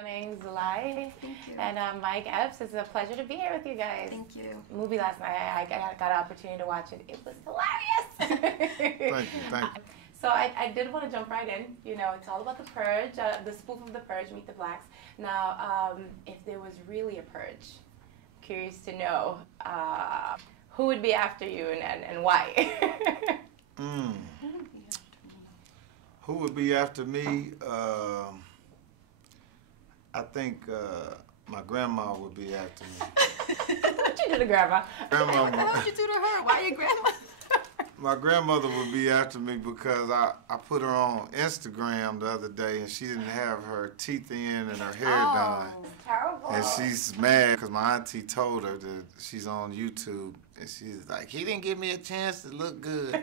stunning Zulay. Thank you. And Mike Epps. It's a pleasure to be here with you guys. Thank you. Movie last night. I got an opportunity to watch it. It was hilarious. Thank you. So I did want to jump right in. You know, it's all about the purge, the spoof of the purge, Meet the Blacks. Now, if there was really a purge, curious to know who would be after you and why. Who would be after me? I think my grandma would be after me. What you do to grandma? What the hell did you do to her? Why your grandma? My grandmother would be after me because I put her on Instagram the other day and she didn't have her teeth in and her hair done. Terrible. And she's mad because my auntie told her that she's on YouTube and she's like, he didn't give me a chance to look good.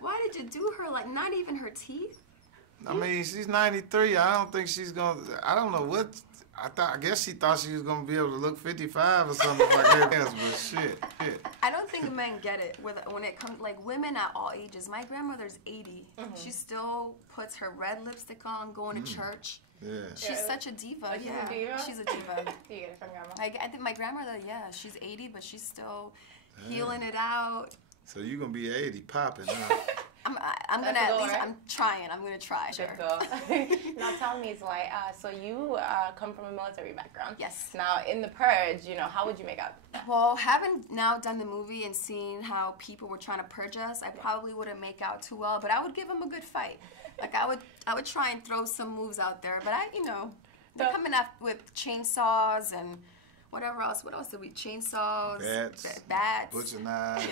Why did you do her? Like, not even her teeth? I mean, she's 93. I don't think she's gonna. I don't know what. I guess she thought she was gonna be able to look 55 or something like that. But shit. I don't think men get it when it comes like women at all ages. My grandmother's 80. She still puts her red lipstick on, going to church. Yeah. She's such a diva. She's a diva? She's a diva. Do you get it from grandma? I think my grandmother, yeah, she's 80, but she's still healing it out. So you're gonna be 80 popping, huh? I'm gonna at least. I'm trying. I'm gonna try. Sure. Now tell me, Zulay, so you come from a military background. Yes. Now in the purge, you know, how would you make out? Well, having now done the movie and seen how people were trying to purge us, I probably wouldn't make out too well, but I would give them a good fight. Like I would try and throw some moves out there, but they're coming up with chainsaws and whatever else. What else did we? Chainsaws, bats, butcher knives,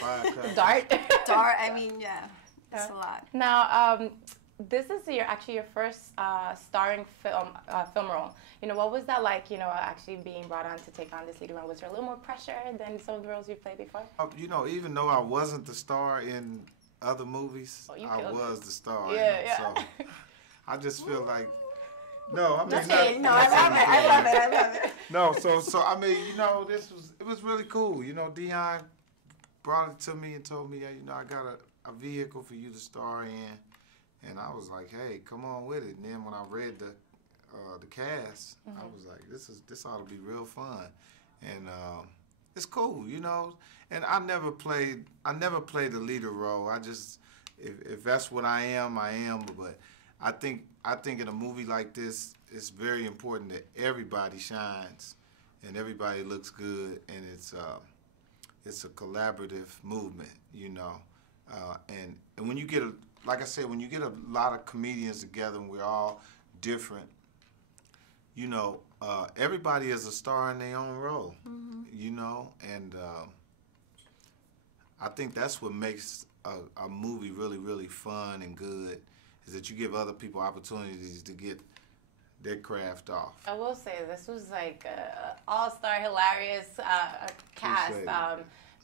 firecrackers. Dart. I mean, yeah, it's a lot. Now, this is your first starring film role. You know, what was that like? You know, actually being brought on to take on this leading role. Was there a little more pressure than some of the roles you played before? You know, even though I wasn't the star in other movies, I was the star. Yeah. So I just feel like. No, I mean, I love it. No, so I mean, you know, it was really cool. You know, Dion brought it to me and told me, you know, I got a vehicle for you to star in, and I was like, hey, come on with it. And then when I read the cast, I was like, this ought to be real fun, and it's cool, you know. And I never played the leader role. I just if that's what I am, but. I think in a movie like this, it's very important that everybody shines and everybody looks good, and it's a collaborative movement, you know. And when you get like I said, when you get a lot of comedians together and we're all different, you know, everybody is a star in their own role, you know, and I think that's what makes a movie really, really fun and good. Is that you give other people opportunities to get their craft off. I will say this was like an all-star hilarious cast.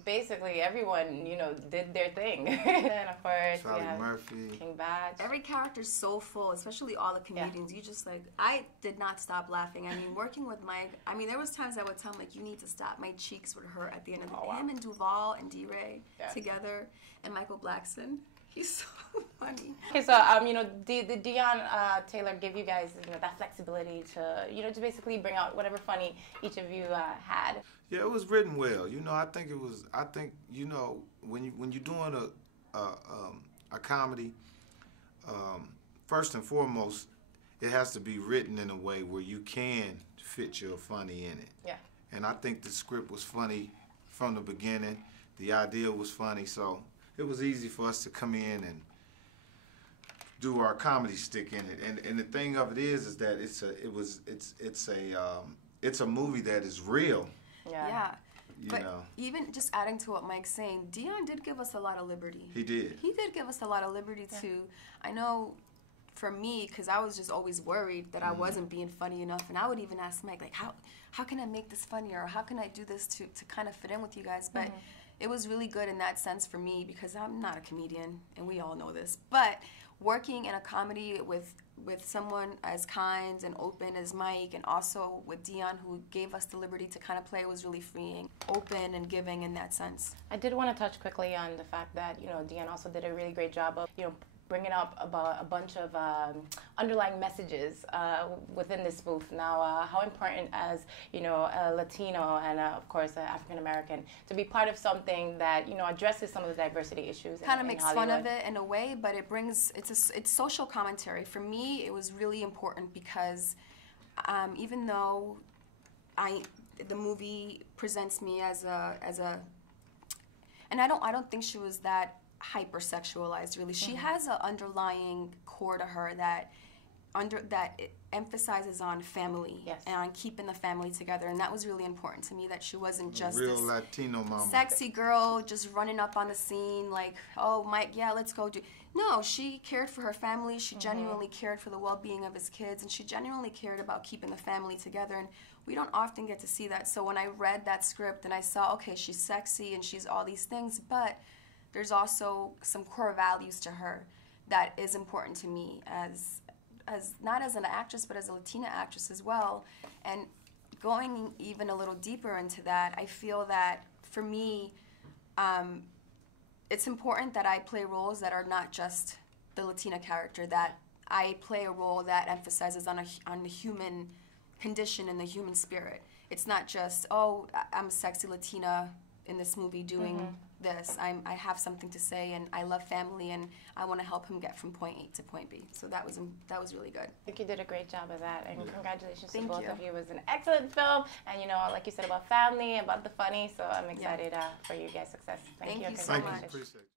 Basically, everyone, you know, did their thing. And of course, Charlie Murphy, King Badge. Every character's so full, especially all the comedians. You just like, I did not stop laughing. I mean, working with Mike, I mean, there was times I would tell him, like, you need to stop. My cheeks would hurt at the end of the day. Him and Duvall and D-Ray together, and Michael Blackson. He's so funny. Okay, so you know, did Dion Taylor give you guys, you know, that flexibility to, you know, just basically bring out whatever funny each of you had? Yeah, it was written well. You know, I think you know, when you're doing a comedy, first and foremost, it has to be written in a way where you can fit your funny in it. Yeah. And I think the script was funny from the beginning. The idea was funny, so. It was easy for us to come in and do our comedy stick in it, and the thing of it is that it's a movie that is real. Yeah. You know. Even just adding to what Mike's saying, Dion did give us a lot of liberty. He did. He did give us a lot of liberty too. I know. For me, because I was just always worried that I wasn't being funny enough, and I would even ask Mike, like, how can I make this funnier, or how can I do this to kind of fit in with you guys? But it was really good in that sense for me, because I'm not a comedian, and we all know this. But working in a comedy with someone as kind and open as Mike, and also with Dion, who gave us the liberty to kind of play, was really freeing, open and giving in that sense. I did want to touch quickly on the fact that, you know, Dion also did a really great job of, you know, bringing up about a bunch of underlying messages within this spoof. Now, how important as, you know, a Latino and of course African American to be part of something that, you know, addresses some of the diversity issues. Kind of makes Hollywood. fun of it in a way, but it brings it's social commentary. For me, it was really important because even though the movie presents me as a and I don't think she was that hypersexualized, really. She has an underlying core to her that it emphasizes on family and on keeping the family together, and that was really important to me, that she wasn't just real this Latino mama, sexy girl just running up on the scene like, oh, Mike, yeah, let's go do. No, she cared for her family. She genuinely cared for the well-being of his kids, and she genuinely cared about keeping the family together, and we don't often get to see that. So when I read that script and I saw, okay, she's sexy and she's all these things, but there's also some core values to her that is important to me as not as an actress, but as a Latina actress as well. And going even a little deeper into that, I feel that for me, it's important that I play roles that are not just the Latina character, that I play a role that emphasizes on the human condition and the human spirit. It's not just, oh, I'm a sexy Latina in this movie doing this. I have something to say, and I love family, and I want to help him get from point A to point B. So that was really good. I think you did a great job of that, and congratulations to Thank both you. of you. It was an excellent film, and you know, like you said about family, about the funny. So I'm excited for you guys' success. Thank you so Thank much. you. Appreciate it.